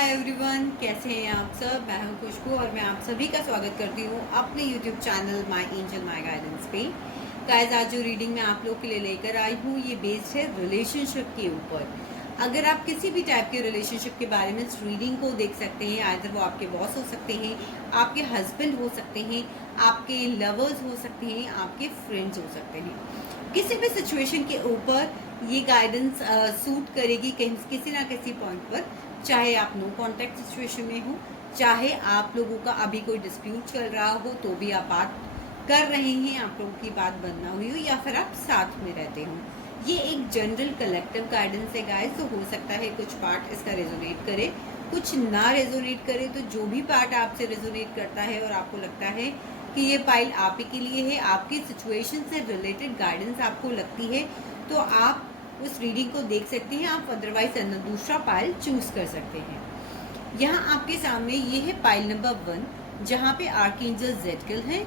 Hi everyone, कैसे हैं आप सब। मैं हूं खुशबू और मैं आप सभी का स्वागत करती हूं अपने YouTube channel my angel my guidance पे। गाइस, आज जो रीडिंग मैं आप लोग के लिए लेकर आई हूं ये बेस्ड है रिलेशनशिप के ऊपर। अगर आप किसी भी टाइप के रिलेशनशिप के बारे में इस रीडिंग को देख सकते हैं, आइदर वो आपके बॉस हो सकते हैं, आपके हस्बैंड हो सकते हैं, आपके लवर्स हो सकते हैं, आपके फ्रेंड्स हो सकते हैं। किसी भी सिचुएशन के ऊपर ये गाइडेंस सूट करेगी कहीं किसी ना किसी पॉइंट पर। चाहे आप नो कांटेक्ट सिचुएशन में हो, चाहे आप लोगों का अभी कोई डिस्प्यूट चल रहा हो तो भी आप बात कर रहे हैं, आप लोगों की बात बंद ना हुई हो, या फिर आप साथ में रहते हो। ये एक जनरल कलेक्टिव गाइडेंस है गाइस। तो हो सकता है कुछ पार्ट इसका रेजोनेट करे, कुछ ना रेजोनेट करे। तो जो भी पार्ट आपसे रेजोनेट करता है और आपको लगता है कि ये पाइल आप ही के लिए है, आपकी सिचुएशन से रिलेटेड गाइडेंस आपको लगती है, तो आप उस रीडिंग को देख सकते हैं। आप अदरवाइज दूसरा पाइल चूज कर सकते हैं। यहाँ आपके सामने ये है पाइल नंबर 1 जहाँ पे आर्कएंजल जेडकिल है।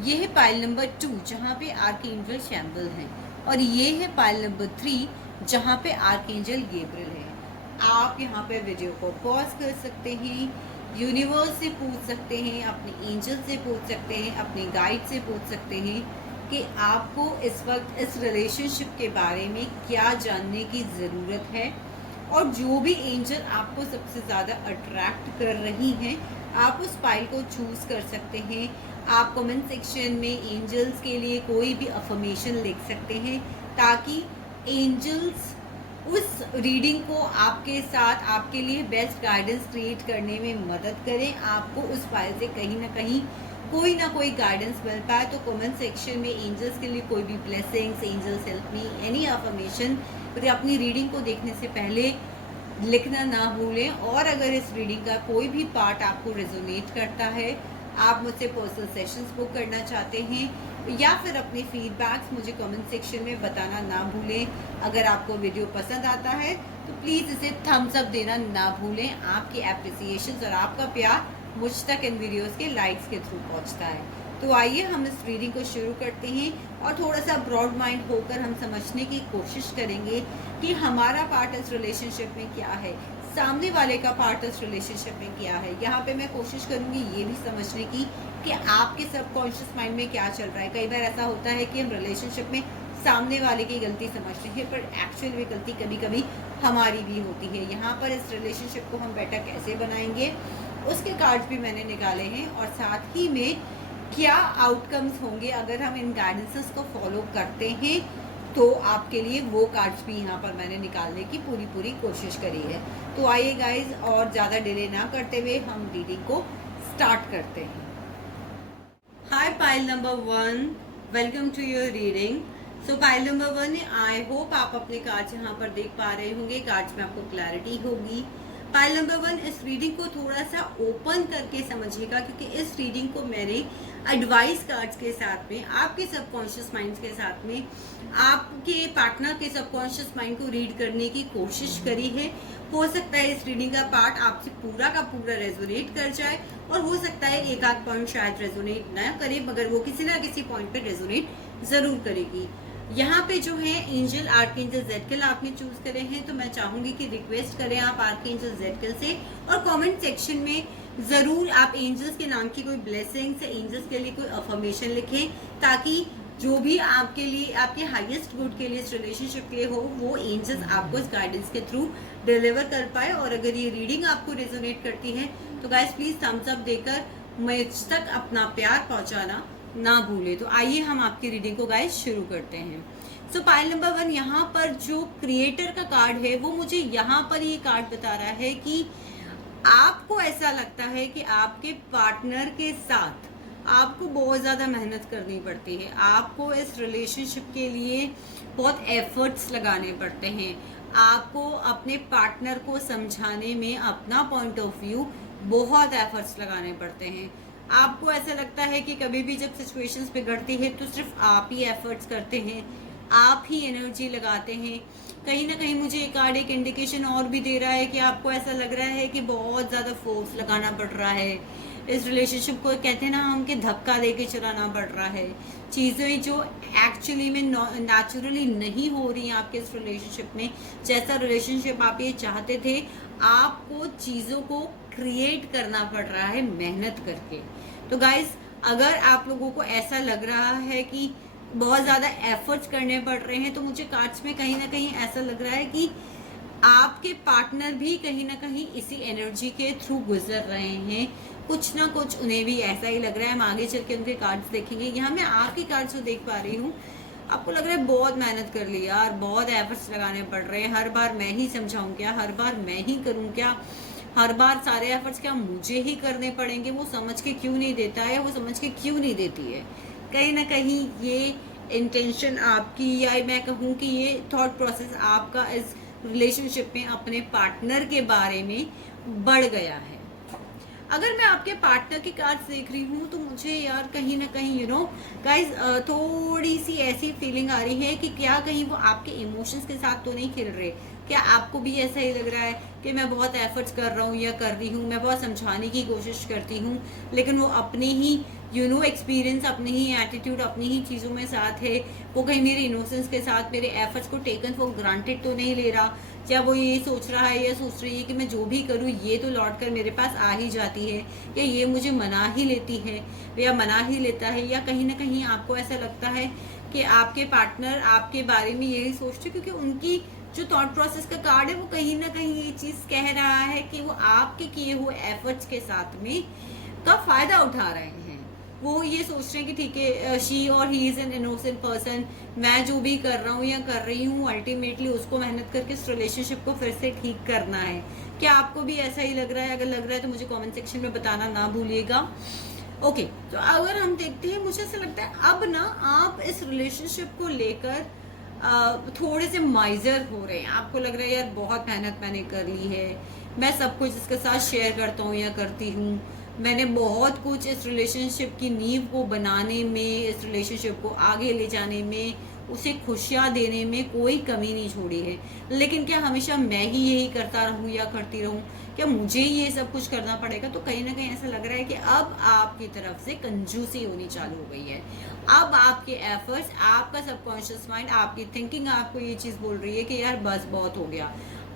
ये है पाइल नंबर 2 जहाँ पे आर्कएंजल शैम्बल है। और ये है पाइल नंबर 3 जहाँ पे आर्कएंजल गैब्रियल है। आप यहाँ पे वीडियो को पॉज कर सकते हैं, यूनिवर्स से पूछ सकते हैं, अपने एंजल से पूछ सकते हैं, अपने गाइड से पूछ सकते हैं कि आपको इस वक्त इस रिलेशनशिप के बारे में क्या जानने की ज़रूरत है। और जो भी एंजल आपको सबसे ज़्यादा अट्रैक्ट कर रही हैं, आप उस पाइल को चूज़ कर सकते हैं। आप कमेंट सेक्शन में एंजल्स के लिए कोई भी अफर्मेशन लिख सकते हैं ताकि एंजल्स उस रीडिंग को आपके साथ आपके लिए बेस्ट गाइडेंस क्रिएट करने में मदद करें। आपको उस फाइल से कहीं ना कोई गाइडेंस मिल पाए। तो कमेंट सेक्शन में एंजल्स के लिए कोई भी blessings, angels help me, any affirmation अपनी रीडिंग को देखने से पहले लिखना ना भूलें। और अगर इस रीडिंग का कोई भी पार्ट आपको रेजोनेट करता है, आप मुझसे पर्सनल सेशंस बुक करना चाहते हैं, या फिर अपने फीडबैक्स मुझे कमेंट सेक्शन में बताना ना भूलें। अगर आपको वीडियो पसंद आता है तो प्लीज़ इसे थम्स अप देना ना भूलें। आपकी एप्रिसिएशन और आपका प्यार मुझ तक इन वीडियोस के लाइक्स के थ्रू पहुंचता है। तो आइए हम इस रीडिंग को शुरू करते हैं और थोड़ा सा ब्रॉड माइंड होकर हम समझने की कोशिश करेंगे कि हमारा पार्ट इस रिलेशनशिप में क्या है, सामने वाले का पार्ट इस रिलेशनशिप में क्या है। यहाँ पे मैं कोशिश करूँगी ये भी समझने की कि आपके सबकॉन्शियस माइंड में क्या चल रहा है। कई बार ऐसा होता है कि हम रिलेशनशिप में सामने वाले की गलती समझते हैं, पर एक्चुअल में गलती कभी कभी हमारी भी होती है। यहाँ पर इस रिलेशनशिप को हम बेटर कैसे बनाएंगे उसके कार्ड्स भी मैंने निकाले हैं, और साथ ही में क्या आउटकम्स होंगे अगर हम इन गाइडेंसेस को फॉलो करते हैं। तो आपके लिए वो कार्ड्स भी यहाँ पर मैंने निकालने की पूरी कोशिश करी है। तो आइए गाइज, और ज़्यादा डिले ना करते हुए हम रीडिंग को स्टार्ट करते हैं। Hi pile number 1, welcome to your reading. So pile number 1, I hope आप अपने कार्ड्स यहाँ पर देख पा रहे होंगे। कार्ड्स में आपको क्लैरिटी होगी। पाइल नंबर 1, इस रीडिंग को थोड़ा सा ओपन करके समझिएगा, क्योंकि इस रीडिंग को मैंने एडवाइस कार्ड्स के साथ में, आपके सबकॉन्शियस माइंड के साथ में, आपके पार्टनर के सबकॉन्शियस माइंड को रीड करने की कोशिश करी है। हो सकता है इस रीडिंग का पार्ट आपसे पूरा का पूरा रेजोनेट कर जाए, और हो सकता है एक आध पॉइंट शायद रेजोनेट ना करे, मगर वो किसी ना किसी पॉइंट पे रेजोनेट जरूर करेगी। यहाँ पे जो है एंजल आर्कएंजल जेडकिल आपने चूज करे हैं, तो मैं चाहूंगी कि रिक्वेस्ट करें आप आर्कएंजल जेडकिल से, और कमेंट सेक्शन में जरूर आप एंजल्स के नाम की कोई ब्लेसिंग्स, एंजल्स के लिए कोई अफर्मेशन लिखें, ताकि जो भी आपके लिए, आपके हाईएस्ट गुड के लिए, इस रिलेशनशिप के लिए हो, वो एंजल्स आपको इस गाइडेंस के थ्रू डिलीवर कर पाए। और अगर ये रीडिंग आपको रेजोनेट करती है तो गाइस प्लीज थम्स अप देकर मुझ तक अपना प्यार पहुंचाना ना भूले। तो आइए हम आपकी रीडिंग को गाइस शुरू करते हैं। सो पाइल नंबर 1, यहाँ पर जो क्रिएटर का कार्ड है वो मुझे यहाँ पर ये कार्ड बता रहा है कि आपको ऐसा लगता है कि आपके पार्टनर के साथ आपको बहुत ज़्यादा मेहनत करनी पड़ती है। आपको इस रिलेशनशिप के लिए बहुत एफर्ट्स लगाने पड़ते हैं। आपको अपने पार्टनर को समझाने में अपना पॉइंट ऑफ व्यू बहुत एफर्ट्स लगाने पड़ते हैं। आपको ऐसा लगता है कि कभी भी जब सिचुएशंस बिगड़ती है तो सिर्फ आप ही एफर्ट्स करते हैं, आप ही एनर्जी लगाते हैं, कहीं ना कहीं मुझे ये कार्ड एक इंडिकेशन और भी दे रहा है कि आपको ऐसा लग रहा है कि बहुत ज़्यादा फोर्स लगाना पड़ रहा है इस रिलेशनशिप को। कहते हैं ना हम कि धक्का देके चलाना पड़ रहा है, चीज़ें जो एक्चुअली में नेचुरली नहीं हो रही हैं आपके इस रिलेशनशिप में। जैसा रिलेशनशिप आप ये चाहते थे, आपको चीज़ों को क्रिएट करना पड़ रहा है मेहनत करके। तो गाइज, अगर आप लोगों को ऐसा लग रहा है कि बहुत ज़्यादा एफर्ट्स करने पड़ रहे हैं, तो मुझे कार्ड्स में कहीं ना कहीं ऐसा लग रहा है कि आपके पार्टनर भी कहीं ना कहीं इसी एनर्जी के थ्रू गुजर रहे हैं। कुछ ना कुछ उन्हें भी ऐसा ही लग रहा है। हम आगे चल के उनके कार्ड्स देखेंगे। यहाँ मैं आपके कार्ड्स को देख पा रही हूँ, आपको लग रहा है बहुत मेहनत कर ली यार, बहुत एफर्ट्स लगाने पड़ रहे हैं, हर बार मैं ही समझाऊं क्या, हर बार मैं ही करूं क्या, हर बार सारे एफर्ट्स क्या मुझे ही करने पड़ेंगे। वो समझ के क्यों नहीं देता है, वो समझ के क्यों नहीं देती है। कहीं ना कहीं ये इंटेंशन आपकी, या मैं कहूँ कि ये थॉट प्रोसेस आपका इस रिलेशनशिप में अपने पार्टनर के बारे में बढ़ गया है। अगर मैं आपके पार्टनर की कार्ड्स देख रही हूँ, तो मुझे यार कहीं ना कहीं यू नो गाइज थोड़ी सी ऐसी फीलिंग आ रही है कि क्या कहीं वो आपके इमोशंस के साथ तो नहीं खेल रहे। क्या आपको भी ऐसा ही लग रहा है कि मैं बहुत एफर्ट्स कर रहा हूँ या कर रही हूँ, मैं बहुत समझाने की कोशिश करती हूँ, लेकिन वो अपने ही एक्सपीरियंस, अपने ही एटीट्यूड, अपनी ही चीज़ों में साथ है, वो कहीं मेरे इनोसेंस के साथ मेरे एफर्ट्स को टेकन फॉर ग्रांटेड तो नहीं ले रहा। या वो ये सोच रहा है या सोच रही है कि मैं जो भी करूँ ये तो लौट कर मेरे पास आ ही जाती है, या ये मुझे मना ही लेती है या मना ही लेता है। या कहीं ना कहीं आपको ऐसा लगता है कि आपके पार्टनर आपके बारे में यही सोचते, क्योंकि उनकी जो थॉट प्रोसेस का कार्ड है वो कहीं ना कहीं ये चीज़ कह रहा है कि वो आपके किए हुए एफर्ट्स के साथ में का फायदा उठा रहे हैं। वो ये सोच रहे हैं कि ठीक है, शी और he is an innocent person, मैं जो भी कर रहा हूँ या कर रही हूँ अल्टीमेटली उसको मेहनत करके इस रिलेशनशिप को फिर से ठीक करना है। क्या आपको भी ऐसा ही लग रहा है? अगर लग रहा है तो मुझे कमेंट सेक्शन में बताना ना भूलिएगा। ओके, तो अगर हम देखते हैं, मुझे ऐसा लगता है अब ना आप इस रिलेशनशिप को लेकर थोड़े से माइजर हो रहे हैं। आपको लग रहा है यार बहुत मेहनत मैंने कर ली है, मैं सब कुछ इसके साथ शेयर करता हूँ या करती हूँ, मैंने बहुत कुछ इस रिलेशनशिप की नींव को बनाने में, इस रिलेशनशिप को आगे ले जाने में, उसे खुशियाँ देने में कोई कमी नहीं छोड़ी है, लेकिन क्या हमेशा मैं ही यही करता रहूँ या करती रहूँ, क्या मुझे ये सब कुछ करना पड़ेगा? तो कहीं ना कहीं ऐसा लग रहा है कि अब आपकी तरफ से कंजूसी होनी चालू हो गई है। अब आपके एफर्ट्स, आपका सबकॉन्शियस माइंड, आपकी थिंकिंग आपको ये चीज़ बोल रही है कि यार बस बहुत हो गया।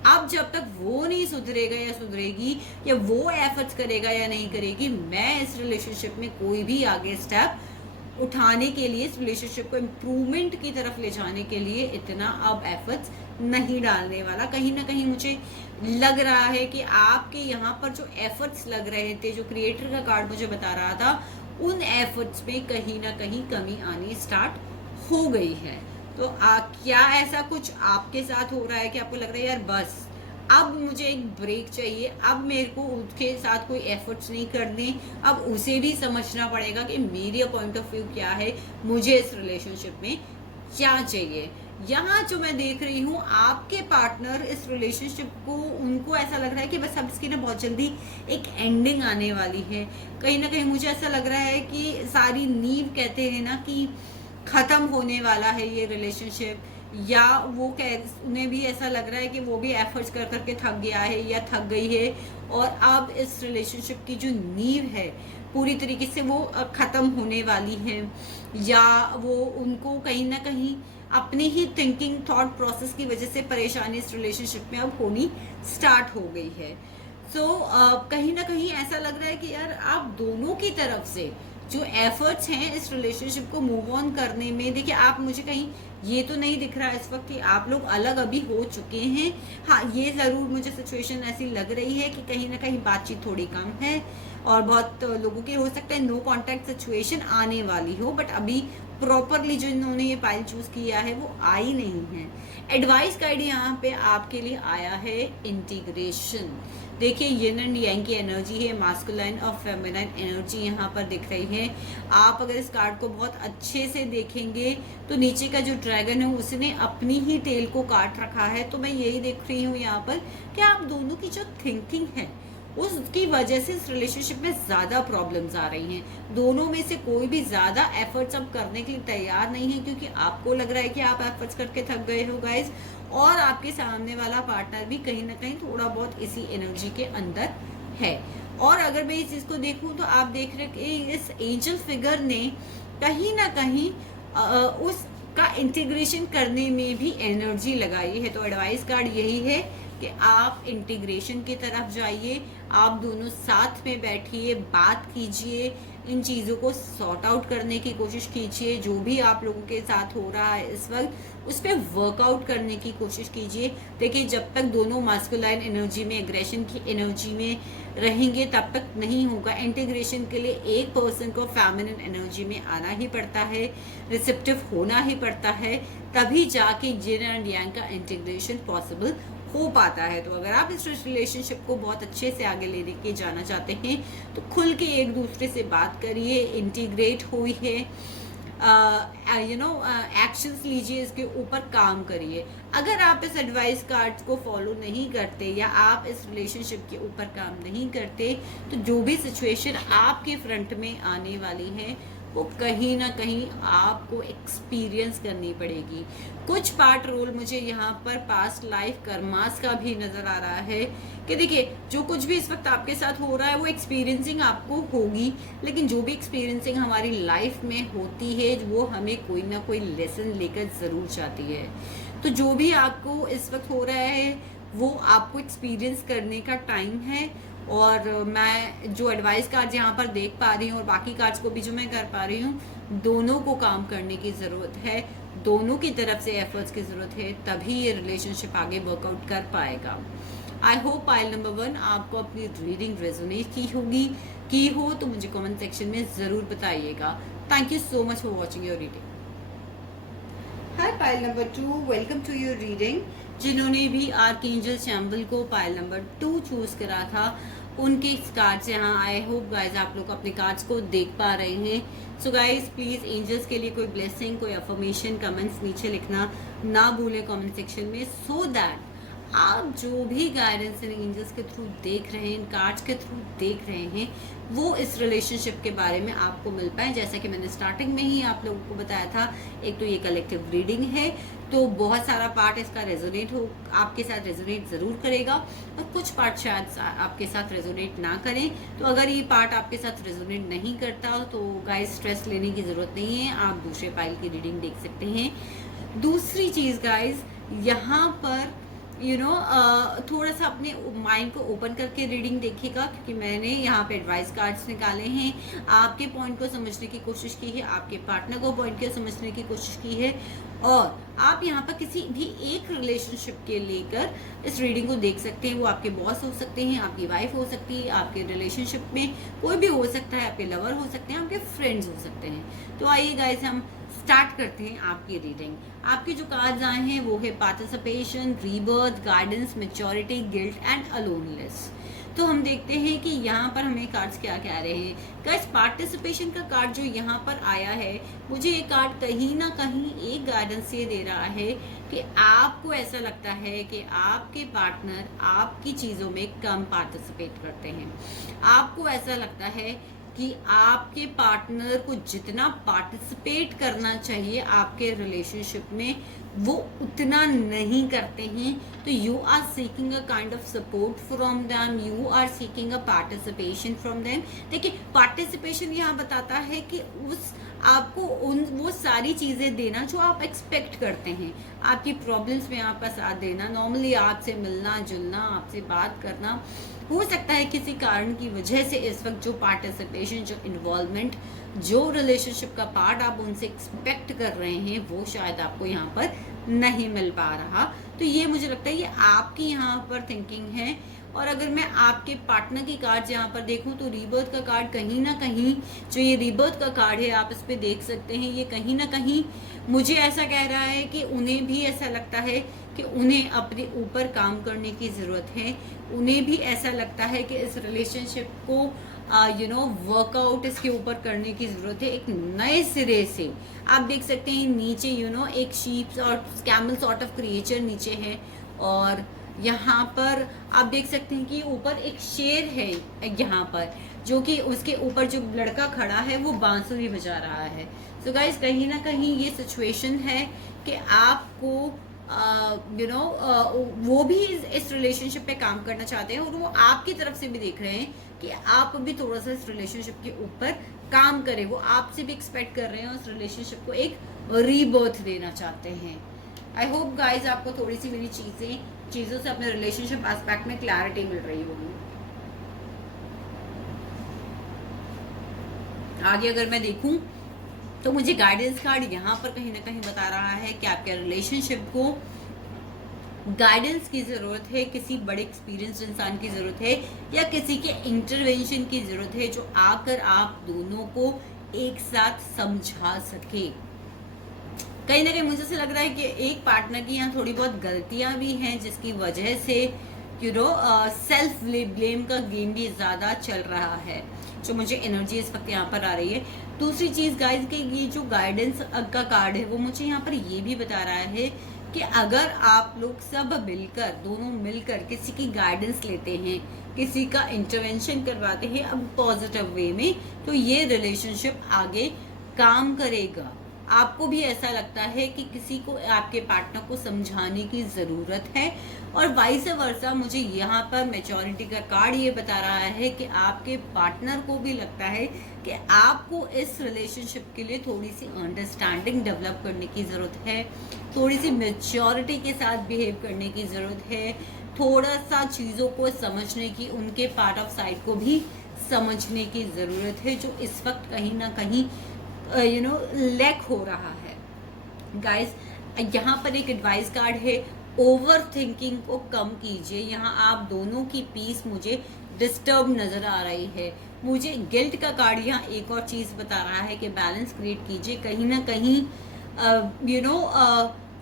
अब जब तक वो नहीं सुधरेगा या सुधरेगी, या वो एफर्ट्स करेगा या नहीं करेगी, मैं इस रिलेशनशिप में कोई भी आगे स्टेप उठाने के लिए, इस रिलेशनशिप को इम्प्रूवमेंट की तरफ ले जाने के लिए इतना अब एफर्ट्स नहीं डालने वाला। कहीं ना कहीं मुझे लग रहा है कि आपके यहाँ पर जो एफर्ट्स लग रहे थे, जो क्रिएटर का कार्ड मुझे बता रहा था, उन एफर्ट्स में कहीं ना कहीं कमी आनी स्टार्ट हो गई है। तो क्या ऐसा कुछ आपके साथ हो रहा है कि आपको लग रहा है यार बस अब मुझे एक ब्रेक चाहिए, अब मेरे को उसके साथ कोई एफर्ट्स नहीं करने, अब उसे भी समझना पड़ेगा कि मेरी पॉइंट ऑफ व्यू क्या है, मुझे इस रिलेशनशिप में क्या चाहिए। यहाँ जो मैं देख रही हूँ, आपके पार्टनर इस रिलेशनशिप को, उनको ऐसा लग रहा है कि बस अब इसकी ना बहुत जल्दी एक एंडिंग आने वाली है। कहीं ना कहीं मुझे ऐसा लग रहा है कि सारी नींव, कहते हैं ना कि ख़त्म होने वाला है ये रिलेशनशिप, या वो उन्हें भी ऐसा लग रहा है कि वो भी एफर्ट्स कर करके थक गया है या थक गई है, और अब इस रिलेशनशिप की जो नींव है पूरी तरीके से वो ख़त्म होने वाली है, या वो उनको कहीं ना कहीं अपनी ही थिंकिंग, थॉट प्रोसेस की वजह से परेशानी इस रिलेशनशिप में अब होनी स्टार्ट हो गई है। कहीं ना कहीं ऐसा लग रहा है कि यार आप दोनों की तरफ से जो एफर्ट्स हैं इस रिलेशनशिप को मूव ऑन करने में, देखिए आप, मुझे कहीं ये तो नहीं दिख रहा इस वक्त कि आप लोग अलग अभी हो चुके हैं। हाँ, ये ज़रूर मुझे सिचुएशन ऐसी लग रही है कि कहीं ना कहीं बातचीत थोड़ी कम है, और बहुत लोगों की हो सकता है नो कॉन्टैक्ट सिचुएशन आने वाली हो, बट अभी प्रॉपरली जो इन्होंने ये पाइल चूज किया है वो आई नहीं है। एडवाइस गाइड यहाँ पे आपके लिए आया है इंटीग्रेशन। देखिए, यिन एंड यांग की एनर्जी है, मास्कुलाइन और फेमिनाइन एनर्जी यहाँ पर दिख रही है। आप अगर इस कार्ड को बहुत अच्छे से देखेंगे तो नीचे का जो ड्रैगन है उसने अपनी ही टेल को काट रखा है। तो मैं यही देख रही हूँ यहाँ पर कि आप दोनों की जो थिंकिंग है उसकी वजह से इस रिलेशनशिप में ज़्यादा प्रॉब्लम्स आ रही हैं। दोनों में से कोई भी ज़्यादा एफर्ट्स अब करने के लिए तैयार नहीं है, क्योंकि आपको लग रहा है कि आप एफर्ट्स करके थक गए हो गाइस, और आपके सामने वाला पार्टनर भी कहीं ना कहीं थोड़ा बहुत इसी एनर्जी के अंदर है। और अगर मैं इस चीज़ को देखूं तो आप देख रहे कि इस एंजल फिगर ने कहीं ना कहीं उसका इंटीग्रेशन करने में भी एनर्जी लगाई है। तो एडवाइस कार्ड यही है कि आप इंटीग्रेशन की तरफ जाइए, आप दोनों साथ में बैठिए, बात कीजिए, इन चीज़ों को सॉर्ट आउट करने की कोशिश कीजिए। जो भी आप लोगों के साथ हो रहा है इस वक्त, उस पर वर्कआउट करने की कोशिश कीजिए। देखिए, जब तक दोनों मास्कुलाइन एनर्जी में, एग्रेशन की एनर्जी में रहेंगे तब तक नहीं होगा। इंटीग्रेशन के लिए एक पर्सन को फेमिनिन एनर्जी में आना ही पड़ता है, रिसेप्टिव होना ही पड़ता है, तभी जाके जिन एंड यांग का इंटीग्रेशन पॉसिबल हो पाता है। तो अगर आप इस रिलेशनशिप को बहुत अच्छे से आगे ले के जाना चाहते हैं तो खुल के एक दूसरे से बात करिए, इंटीग्रेट हुई है, एक्शंस लीजिए, इसके ऊपर काम करिए। अगर आप इस एडवाइस कार्ड्स को फॉलो नहीं करते या आप इस रिलेशनशिप के ऊपर काम नहीं करते तो जो भी सिचुएशन आपके फ्रंट में आने वाली है वो कहीं ना कहीं आपको एक्सपीरियंस करनी पड़ेगी। कुछ पार्ट रोल मुझे यहाँ पर पास्ट लाइफ कर्मास का भी नजर आ रहा है कि देखिए, जो कुछ भी इस वक्त आपके साथ हो रहा है वो एक्सपीरियंसिंग आपको होगी, लेकिन जो भी एक्सपीरियंसिंग हमारी लाइफ में होती है वो हमें कोई ना कोई लेसन लेकर जरूर जाती है। तो जो भी आपको इस वक्त हो रहा है वो आपको एक्सपीरियंस करने का टाइम है। और मैं जो एडवाइस कार्ड यहाँ पर देख पा रही हूँ और बाकी कार्ड्स को भी जो मैं कर पा रही हूँ, दोनों को काम करने की ज़रूरत है, दोनों की तरफ से एफर्ट्स की ज़रूरत है, तभी ये रिलेशनशिप आगे वर्कआउट कर पाएगा। आई होप पाइल नंबर 1 आपको अपनी रीडिंग रेजोनेट की हो तो मुझे कमेंट सेक्शन में ज़रूर बताइएगा। Thank you so much for watching your reading. Hi pile number 2, welcome to your reading. जिन्होंने भी आर्कएंजल चैम्बल को पाइल नंबर 2 चूज करा था उनके कार्ड्स यहाँ आए। होप गाइज आप लोग अपने कार्ड्स को देख पा रहे हैं। सो गाइज प्लीज एंजल्स के लिए कोई ब्लेसिंग, कोई अफर्मेशन कमेंट्स नीचे लिखना ना भूलें कमेंट सेक्शन में, सो दैट आप जो भी गाइडेंस इन एंजल्स के थ्रू देख रहे हैं, इन कार्ड्स के थ्रू देख रहे हैं, वो इस रिलेशनशिप के बारे में आपको मिल पाए। जैसा कि मैंने स्टार्टिंग में ही आप लोगों को बताया था, एक तो ये कलेक्टिव रीडिंग है तो बहुत सारा पार्ट इसका रेजोनेट हो, आपके साथ रेजोनेट ज़रूर करेगा और कुछ पार्ट शायद आपके साथ रेजोनेट ना करें। तो अगर ये पार्ट आपके साथ रेजोनेट नहीं करता तो गाइस स्ट्रेस लेने की ज़रूरत नहीं है, आप दूसरे पाइल की रीडिंग देख सकते हैं। दूसरी चीज़ गाइस, यहाँ पर थोड़ा सा अपने माइंड को ओपन करके रीडिंग देखिएगा, क्योंकि मैंने यहाँ पे एडवाइस कार्ड्स निकाले हैं, आपके पॉइंट को समझने की कोशिश की है, आपके पार्टनर को पॉइंट को समझने की कोशिश की है, और आप यहाँ पर किसी भी एक रिलेशनशिप के लेकर इस रीडिंग को देख सकते हैं। वो आपके बॉस हो सकते हैं, आपकी वाइफ हो सकती है, आपके रिलेशनशिप में कोई भी हो सकता है, आपके लवर हो सकते हैं, आपके फ्रेंड्स हो सकते हैं। तो आइए गाइस हम स्टार्ट करते हैं आपकी रीडिंग। आपके जो कार्ड्स आए हैं वो है participation, rebirth, guidance, maturity, guilt and aloneness. तो हम देखते हैं कि यहाँ पर हमें कार्ड्स क्या कह रहे हैं। गाइस पार्टिसिपेशन का कार्ड जो यहाँ पर आया है, मुझे ये कार्ड कहीं ना कहीं एक गाइडेंस ये दे रहा है कि आपको ऐसा लगता है कि आपके पार्टनर आपकी चीज़ों में कम पार्टिसिपेट करते हैं। आपको ऐसा लगता है कि आपके पार्टनर को जितना पार्टिसिपेट करना चाहिए आपके रिलेशनशिप में वो उतना नहीं करते हैं। तो you are seeking a kind of support from them, you are seeking a participation from them. देखिए पार्टिसिपेशन यहाँ बताता है कि उस आपको उन वो सारी चीज़ें देना जो आप एक्सपेक्ट करते हैं, आपकी प्रॉब्लम्स में आपका साथ देना, नॉर्मली आपसे मिलना जुलना, आपसे बात करना। हो सकता है किसी कारण की वजह से इस वक्त जो पार्टिसिपेशन, जो इन्वॉल्वमेंट, जो रिलेशनशिप का पार्ट आप उनसे एक्सपेक्ट कर रहे हैं वो शायद आपको यहाँ पर नहीं मिल पा रहा। तो ये मुझे लगता है ये आपकी यहाँ पर थिंकिंग है। और अगर मैं आपके पार्टनर की कार्ड यहाँ पर देखूं तो रीबर्थ का कार्ड कहीं ना कहीं, जो ये रीबर्थ का कार्ड है आप इस पे देख सकते हैं, ये कहीं ना कहीं मुझे ऐसा कह रहा है कि उन्हें भी ऐसा लगता है कि उन्हें अपने ऊपर काम करने की ज़रूरत है। उन्हें भी ऐसा लगता है कि इस रिलेशनशिप को वर्कआउट इसके ऊपर करने की ज़रूरत है, एक नए सिरे से। आप देख सकते हैं नीचे एक शीप और कैमल सॉर्ट ऑफ क्रिएचर नीचे है, और यहाँ पर आप देख सकते हैं कि ऊपर एक शेर है यहाँ पर, जो कि उसके ऊपर जो लड़का खड़ा है वो बांसुरी बजा रहा है। सो गाइस, कहीं ना कहीं ये सिचुएशन है कि आपको वो भी इस रिलेशनशिप पे काम करना चाहते हैं, और वो आपकी तरफ से भी देख रहे हैं कि आप भी थोड़ा सा इस रिलेशनशिप के ऊपर काम करें। वो आपसे भी एक्सपेक्ट कर रहे हैं, उस रिलेशनशिप को एक रीबर्थ देना चाहते हैं। आई होप गाइज आपको थोड़ी सी मेरी चीज़ों से अपने रिलेशनशिप एस्पेक्ट में क्लैरिटी मिल रही होगी। आगे अगर मैं देखूं तो मुझे गाइडेंस कार्ड यहाँ पर कहीं ना कहीं बता रहा है कि आपके रिलेशनशिप को गाइडेंस की ज़रूरत है, किसी बड़े एक्सपीरियंस इंसान की ज़रूरत है, या किसी के इंटरवेंशन की ज़रूरत है जो आकर आप दोनों को एक साथ समझा सके। कहीं ना कहीं मुझे ऐसा लग रहा है कि एक पार्टनर की यहाँ थोड़ी बहुत गलतियां भी हैं, जिसकी वजह से सेल्फ ब्लेम का गेम भी ज़्यादा चल रहा है, जो मुझे एनर्जी इस वक्त यहाँ पर आ रही है। दूसरी चीज़ गाइज के ये जो गाइडेंस का कार्ड है वो मुझे यहाँ पर ये भी बता रहा है कि अगर आप लोग सब मिलकर, दोनों मिलकर किसी की गाइडेंस लेते हैं, किसी का इंटरवेंशन करवाते हैं अब पॉजिटिव वे में, तो ये रिलेशनशिप आगे काम करेगा। आपको भी ऐसा लगता है कि किसी को, आपके पार्टनर को समझाने की ज़रूरत है, और वाइस वर्सा मुझे यहाँ पर मैच्योरिटी का कार्ड ये बता रहा है कि आपके पार्टनर को भी लगता है कि आपको इस रिलेशनशिप के लिए थोड़ी सी अंडरस्टैंडिंग डेवलप करने की ज़रूरत है, थोड़ी सी मैच्योरिटी के साथ बिहेव करने की ज़रूरत है, थोड़ा सा चीज़ों को समझने की, उनके पार्ट ऑफ साइड को भी समझने की ज़रूरत है, जो इस वक्त कहीं ना कहीं लैक हो रहा है। गाइस, यहाँ पर एक एडवाइस कार्ड है, ओवर थिंकिंग को कम कीजिए। यहाँ आप दोनों की पीस मुझे डिस्टर्ब नजर आ रही है। मुझे गिल्ट का कार्ड यहाँ एक और चीज बता रहा है कि बैलेंस क्रिएट कीजिए। कहीं ना कहीं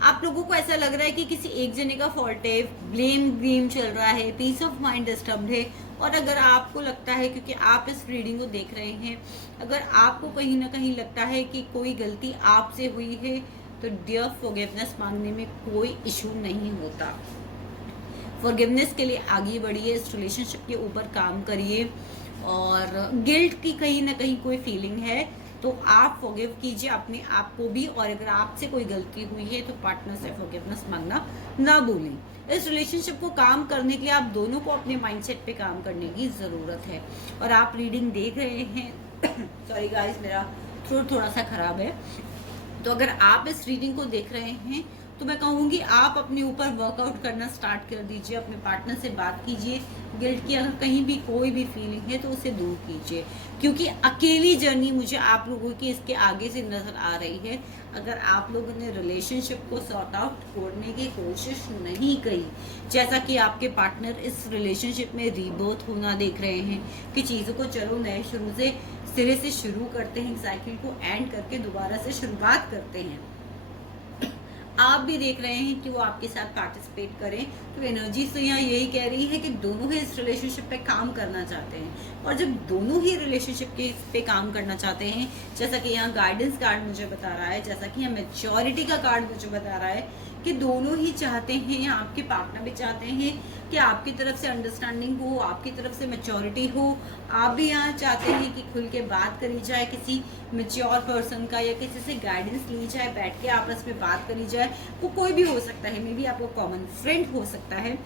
आप लोगों को ऐसा लग रहा है कि किसी एक जने का फॉल्ट है, ब्लेम गेम चल रहा है, पीस ऑफ माइंड डिस्टर्ब है। और अगर आपको लगता है, क्योंकि आप इस रीडिंग को देख रहे हैं, अगर आपको कहीं ना कहीं लगता है कि कोई गलती आपसे हुई है, तो डियर फॉरगिवनेस मांगने में कोई इशू नहीं होता। फॉरगिवनेस के लिए आगे बढ़िए, इस रिलेशनशिप के ऊपर काम करिए, और गिल्ट की कहीं ना कहीं कोई फीलिंग है तो आप फॉरगिव कीजिए अपने आप को भी, और अगर आपसे कोई गलती हुई है तो पार्टनर से फॉरगिवनेस मांगना ना भूलें। इस रिलेशनशिप को काम करने के लिए आप दोनों को अपने माइंडसेट पे काम करने की ज़रूरत है। और आप रीडिंग देख रहे हैं सॉरी गाइस, मेरा थ्रोट थोड़ा सा खराब है, तो अगर आप इस रीडिंग को देख रहे हैं तो मैं कहूँगी आप अपने ऊपर वर्कआउट करना स्टार्ट कर दीजिए, अपने पार्टनर से बात कीजिए। गिल्ट की अगर कहीं भी कोई भी फीलिंग है तो उसे दूर कीजिए, क्योंकि अकेली जर्नी मुझे आप लोगों की इसके आगे से नज़र आ रही है। अगर आप लोगों ने रिलेशनशिप को सॉर्ट आउट करने की कोशिश नहीं की, जैसा कि आपके पार्टनर इस रिलेशनशिप में रीबर्थ होना देख रहे हैं कि चीज़ों को चलो नए शुरू से सिरे से शुरू करते हैं, साइकिल को एंड करके दोबारा से शुरुआत करते हैं, आप भी देख रहे हैं कि वो आपके साथ पार्टिसिपेट करें, तो एनर्जी से यहाँ यही कह रही है कि दोनों ही इस रिलेशनशिप पे काम करना चाहते हैं। और जब दोनों ही रिलेशनशिप के पे काम करना चाहते हैं, जैसा कि यहाँ गाइडेंस कार्ड मुझे बता रहा है, जैसा कि यहाँ मैच्योरिटी का कार्ड मुझे बता रहा है कि दोनों ही चाहते हैं, आपके पार्टनर भी चाहते हैं कि आपकी तरफ से अंडरस्टैंडिंग हो, आपकी तरफ से मैच्योरिटी हो। आप भी यहाँ चाहते हैं कि खुल के बात करी जाए किसी मैच्योर पर्सन का, या किसी से गाइडेंस ली जाए, बैठ के आपस में बात करी जाए। वो कोई भी हो सकता है, मे बी आपको कॉमन फ्रेंड हो सकता है।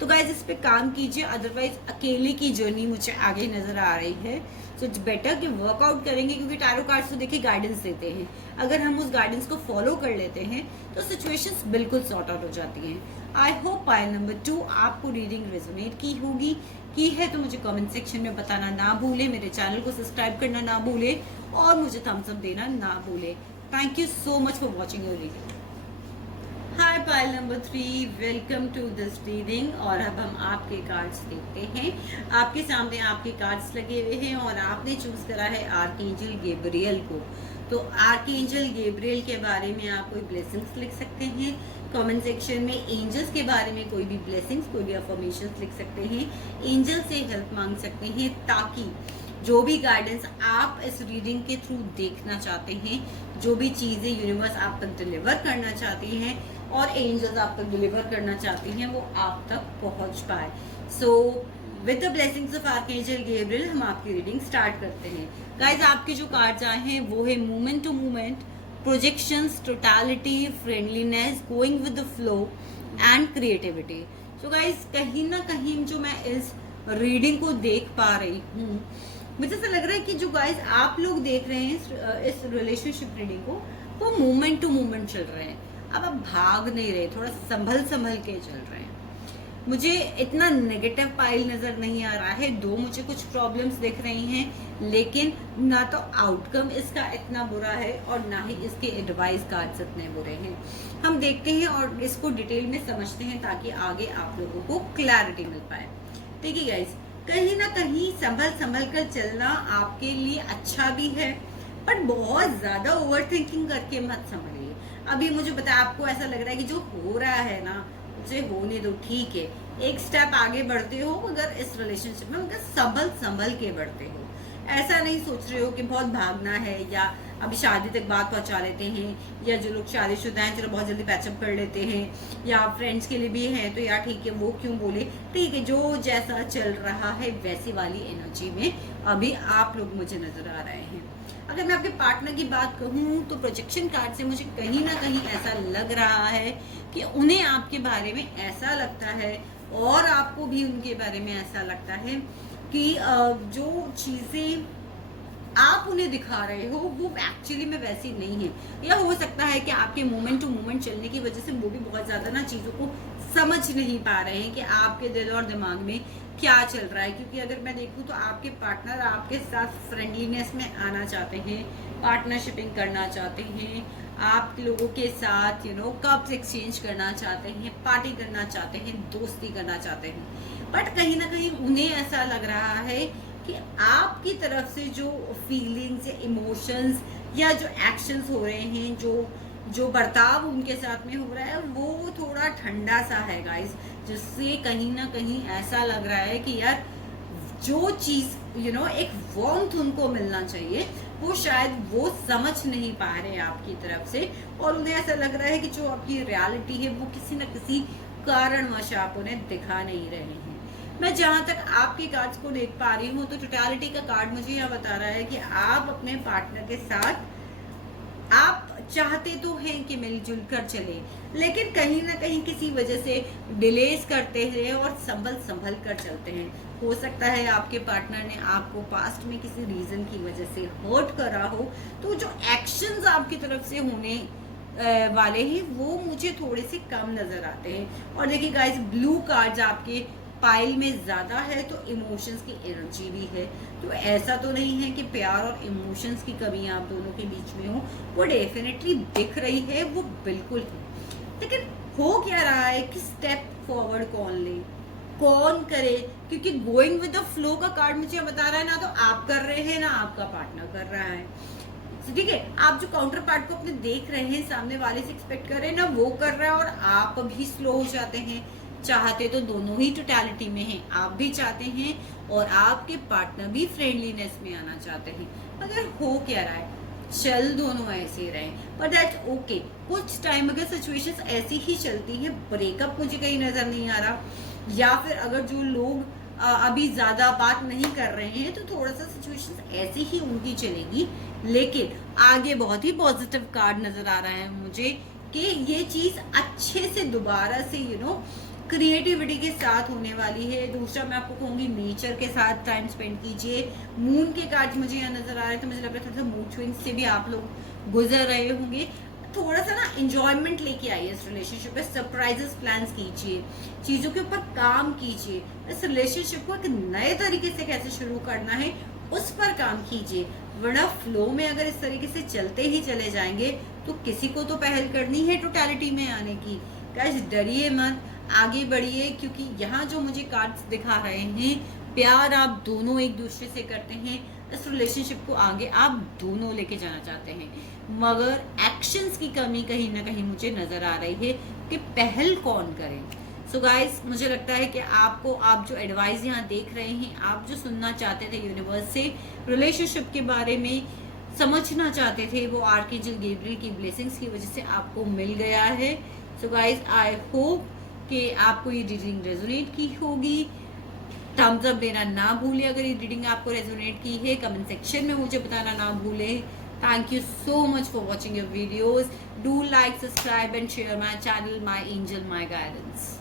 तो गाइज इस पे काम कीजिए, अदरवाइज अकेले की जर्नी मुझे आगे नजर आ रही है। सो इट्स बेटर कि वर्कआउट करेंगे, क्योंकि टैरो कार्ड्स तो देखिए गाइडेंस देते हैं। अगर हम उस गाइडेंस को फॉलो कर लेते हैं तो सिचुएशंस बिल्कुल सॉर्ट आउट हो जाती हैं। आई होप पाइल नंबर 2 आपको रीडिंग रेजोनेट की होगी। की है तो मुझे कमेंट सेक्शन में बताना ना भूले, मेरे चैनल को सब्सक्राइब करना ना भूले, और मुझे थम्स अप देना ना भूले। Thank you so much for watching your reading. Hi pile number 3, welcome to this reading. और अब हम आपके कार्ड्स देखते हैं। आपके सामने आपके कार्ड्स लगे हुए हैं और आपने चूज करा है आर्कएंजल गैब्रियल को। तो आर्कएंजल गैब्रियल के बारे में आप कोई ब्लेसिंग्स लिख सकते हैं कमेंट सेक्शन में। एंजल्स के बारे में कोई भी ब्लेसिंग्स, कोई भी अफर्मेशंस लिख सकते हैं। एंजल से हेल्प मांग सकते हैं, ताकि जो भी गाइडेंस आप इस रीडिंग के थ्रू देखना चाहते हैं, जो भी चीज़ें यूनिवर्स आप तक डिलीवर करना चाहती हैं, और एंजल्स आप तक डिलीवर करना चाहती हैं वो आप तक पहुंच पाए। So with the blessings of archangel Gabriel हम आपकी रीडिंग स्टार्ट करते हैं। गाइज आपके जो कार्ड्स आए हैं वो है movement to movement, projections, totality, friendliness, going with the flow and creativity. So guys कहीं ना कहीं जो मैं इस रीडिंग को देख पा रही हूँ, मुझे ऐसा लग रहा है कि जो गाइज आप लोग देख रहे हैं इस रिलेशनशिप रीडिंग को, वो मूवमेंट टू मूवमेंट चल रहे हैं। अब आप भाग नहीं रहे, थोड़ा संभल संभल के चल रहे हैं। मुझे इतना नेगेटिव पाइल नजर नहीं आ रहा है। दो मुझे कुछ प्रॉब्लम्स दिख रही हैं, लेकिन ना तो आउटकम इसका इतना बुरा है और ना ही इसके एडवाइस कार्ड्स इतने बुरे हैं। हम देखते हैं और इसको डिटेल में समझते हैं ताकि आगे आप लोगों को क्लैरिटी मिल पाए। देखिए गाइस, कहीं ना कहीं संभल संभल कर चलना आपके लिए अच्छा भी है, पर बहुत ज्यादा ओवर थिंकिंग करके मत संभलिए। अभी मुझे पता है आपको ऐसा लग रहा है कि जो हो रहा है ना उसे होने दो, ठीक है, एक स्टेप आगे बढ़ते हो मगर इस रिलेशनशिप में मगर संभल संभल के बढ़ते हो। ऐसा नहीं सोच रहे हो कि बहुत भागना है या अभी शादी तक बात पहुंचा लेते हैं, या जो लोग शादीशुदा हैं चलो बहुत जल्दी पैचअप कर लेते हैं, या फ्रेंड्स के लिए भी हैं तो यार ठीक है वो क्यों बोले, ठीक है, जो जैसा चल रहा है वैसी वाली एनर्जी में अभी आप लोग मुझे नजर आ रहे हैं। अगर मैं आपके पार्टनर की बात कहूँ तो प्रोजेक्शन कार्ड से मुझे कहीं ना कहीं ऐसा लग रहा है कि उन्हें आपके बारे में ऐसा लगता है और आपको भी उनके बारे में ऐसा लगता है कि जो चीजें आप उन्हें दिखा रहे हो वो एक्चुअली में वैसी नहीं है। या हो सकता है कि आपके मोमेंट टू मोमेंट चलने की वजह से वो भी बहुत ज्यादा ना चीजों को समझ नहीं पा रहे हैं कि आपके दिल और दिमाग में क्या चल रहा है। क्योंकि अगर मैं देखूं तो आपके पार्टनर आपके साथ फ्रेंडलीनेस में आना चाहते हैं, पार्टनरशिपिंग करना चाहते हैं, आप लोगों के साथ कप्स एक्सचेंज करना चाहते हैं, पार्टी करना चाहते हैं, दोस्ती करना चाहते हैं। बट कहीं ना कहीं उन्हें ऐसा लग रहा है कि आपकी तरफ से जो फीलिंग्स या इमोशंस या जो एक्शंस हो रहे हैं, जो बर्ताव उनके साथ में हो रहा है वो थोड़ा ठंडा सा है गाइस, जिससे कहीं ना कहीं ऐसा लग रहा है कि यार जो चीज एक वार्मथ उनको मिलना चाहिए वो शायद वो समझ नहीं पा रहे आपकी तरफ से, और उन्हें ऐसा लग रहा है कि जो आपकी रियलिटी है वो किसी न किसी कारणवश आप उन्हें दिखा नहीं रहे हैं। मैं जहां तक आपके कार्ड्स को देख पा रही हूँ तो टोटलिटी का कार्ड मुझे यह बता रहा है कि आप अपने पार्टनर के साथ आप चाहते तो हैं कि मिलजुल कर चले, लेकिन कहीं ना कहीं किसी वजह से डिलेस करते हैं और संभल संभल कर चलते हैं। हो सकता है आपके पार्टनर ने आपको पास्ट में किसी रीजन की वजह से हर्ट करा हो, तो जो एक्शंस आपकी तरफ से होने वाले हैं वो मुझे थोड़े से कम नजर आते हैं। और देखिए गाइस, ब्लू कार्ड्स आपके पाइल में ज्यादा है तो इमोशंस की एनर्जी भी है। तो ऐसा तो नहीं है कि प्यार और इमोशंस की कमी आप दोनों के बीच में हो, वो डेफिनेटली दिख रही है, वो बिल्कुल है। लेकिन हो क्या रहा है कि स्टेप फॉरवर्ड कौन ले, कौन करे, क्योंकि गोइंग विद द फ्लो का कार्ड मुझे बता रहा है ना तो आप कर रहे हैं ना आपका पार्टनर कर रहा है। ठीक है, आप जो काउंटर पार्ट को अपने देख रहे हैं, सामने वाले से एक्सपेक्ट कर रहे हैं ना वो कर रहा है और आप भी स्लो हो जाते हैं। चाहते तो दोनों ही टोटलिटी में हैं, आप भी चाहते हैं और आपके पार्टनर भी फ्रेंडलीनेस में आना चाहते हैं, मगर हो क्या रहा है, चल दोनों ऐसे ही रहे। पर दैट्स ओके। कुछ टाइम अगर सिचुएशंस ऐसी ही चलती है, ब्रेकअप मुझे कहीं नजर नहीं आ रहा, या फिर अगर जो लोग अभी ज्यादा बात नहीं कर रहे हैं तो थोड़ा सा सिचुएशंस ऐसी ही उनकी चलेगी। लेकिन आगे बहुत ही पॉजिटिव कार्ड नजर आ रहा है मुझे कि ये चीज अच्छे से दोबारा से क्रिएटिविटी के साथ होने वाली है। दूसरा मैं आपको कहूंगी नेचर के साथ टाइम स्पेंड कीजिए। मून के कार्ड मुझे यहाँ नजर आ रहे हैं तो मुझे लग रहा है थोड़ा सा मूड स्विंग्स से भी आप लोग गुजर रहे होंगे। थोड़ा सा ना एंजॉयमेंट लेके आइए इस रिलेशनशिप में, सरप्राइजेस प्लान्स कीजिए, चीजों के ऊपर काम कीजिए। इस रिलेशनशिप को एक नए तरीके से कैसे शुरू करना है उस पर काम कीजिए, वरना फ्लो में अगर इस तरीके से चलते ही चले जाएंगे तो किसी को तो पहल करनी है टोटलिटी में आने की। गाइस डरिए मत, आगे बढ़िए, क्योंकि यहाँ जो मुझे कार्ड्स दिखा रहे हैं, प्यार आप दोनों एक दूसरे से करते हैं, इस रिलेशनशिप को आगे आप दोनों लेके जाना चाहते हैं, मगर एक्शंस की कमी कहीं ना कहीं मुझे नजर आ रही है कि पहल कौन करे। सो गाइस, मुझे लगता है कि आपको, आप जो एडवाइस यहाँ देख रहे हैं, आप जो सुनना चाहते थे यूनिवर्स से, रिलेशनशिप के बारे में समझना चाहते थे, वो आर्कएंजल गैब्रियल की ब्लेसिंग्स की वजह से आपको मिल गया है। सो गाइज आई होप कि आपको ये रीडिंग रेजोनेट की होगी। थम्स अप देना ना भूलें अगर ये रीडिंग आपको रेजोनेट की है। कमेंट सेक्शन में मुझे बताना ना भूलें। Thank you so much for watching your videos. Do like, subscribe and share my channel, my angel my guidance.